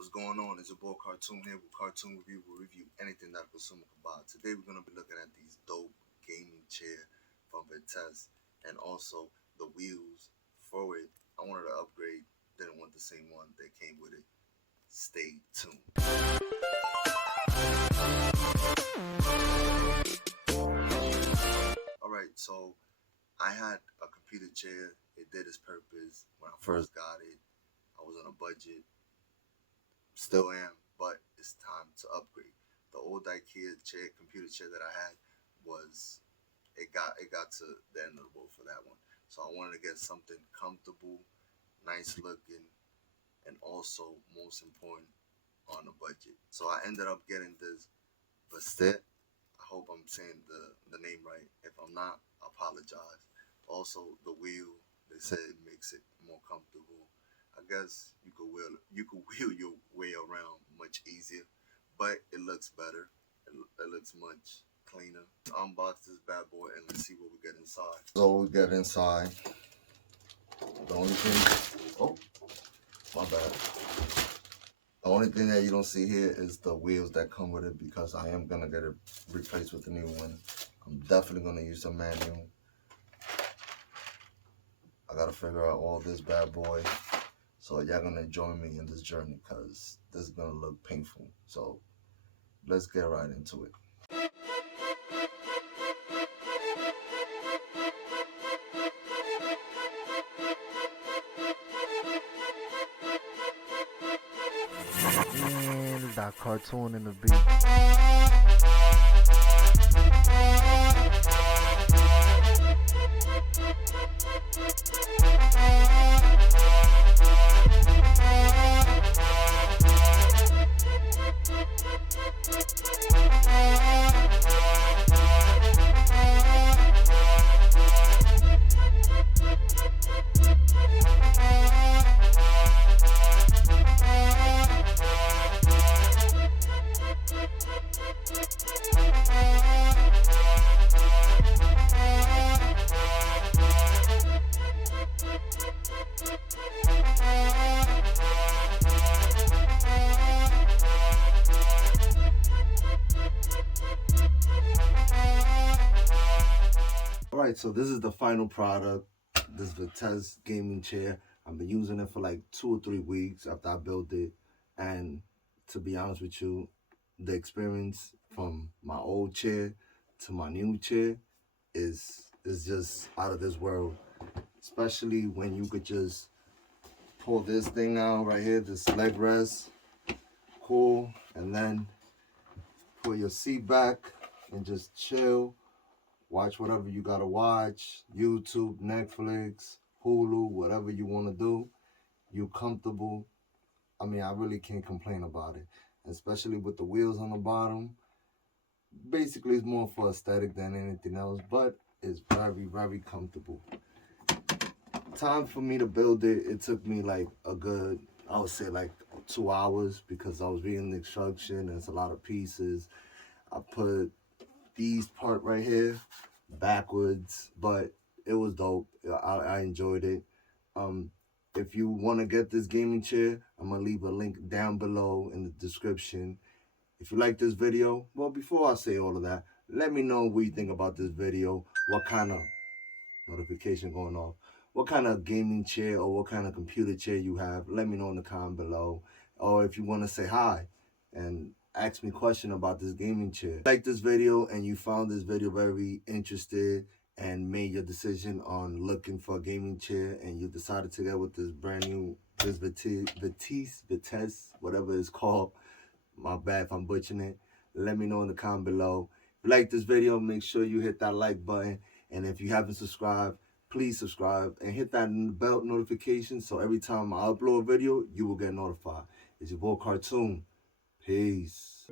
What's going on? It's your boy Cartoon here with Cartoon Review. We'll review anything that a consumer can buy. Today we're going to be looking at these dope gaming chair from Vitesse and also the wheels for it. I wanted to upgrade, didn't want the same one that came with it. Stay tuned. Alright, so I had a computer chair. It did its purpose when I first got it. I was on a budget. Still am, but it's time to upgrade. The old IKEA chair, computer chair that I had it got to the end of the road for that one. So I wanted to get something comfortable, nice looking, and also most important on a budget. So I ended up getting this Vitesse. I hope I'm saying the name right. If I'm not, I apologize. Also the wheel, they said it makes it more comfortable. I guess you could wheel your way around much easier, but it looks better. It looks much cleaner. Let's unbox this bad boy and let's see what we get inside. So we get inside. The only thing, oh, my bad. The only thing that you don't see here is the wheels that come with it because I am gonna get it replaced with a new one. I'm definitely gonna use a manual. I gotta figure out all this bad boy. So y'all gonna join me in this journey because this is gonna look painful. So let's get right into it. And it's that cartoon in the beat. Alright, so this is the final product, this Vitesse gaming chair. I've been using it for like 2 or 3 weeks after I built it. And to be honest with you, the experience from my old chair to my new chair is just out of this world. Especially when you could just pull this thing out right here, this leg rest, cool, and then pull your seat back and just chill. Watch whatever you gotta watch, YouTube, Netflix, Hulu, whatever you wanna do. You comfortable. I mean, I really can't complain about it. Especially with the wheels on the bottom. Basically, it's more for aesthetic than anything else, but it's very, very comfortable. Time for me to build it, it took me like a good, I would say like 2 hours because I was reading the instruction and it's a lot of pieces. I put these part right here backwards, but it was dope. I enjoyed it. If you want to get this gaming chair, I'm gonna leave a link down below in the description. If you like this video, well, before I say all of that, let me know what you think about this video. What kind of notification going off, what kind of gaming chair or what kind of computer chair you have. Let me know in the comment below. Or if you want to say hi and ask me a question about this gaming chair. Like this video and you found this video very interested and made your decision on looking for a gaming chair and you decided to go with this brand new, this Vitesse, whatever it's called. My bad if I'm butchering it. Let me know in the comment below. If you like this video, make sure you hit that like button. And if you haven't subscribed, please subscribe and hit that bell notification so every time I upload a video, you will get notified. It's your boy Cartoon. Peace.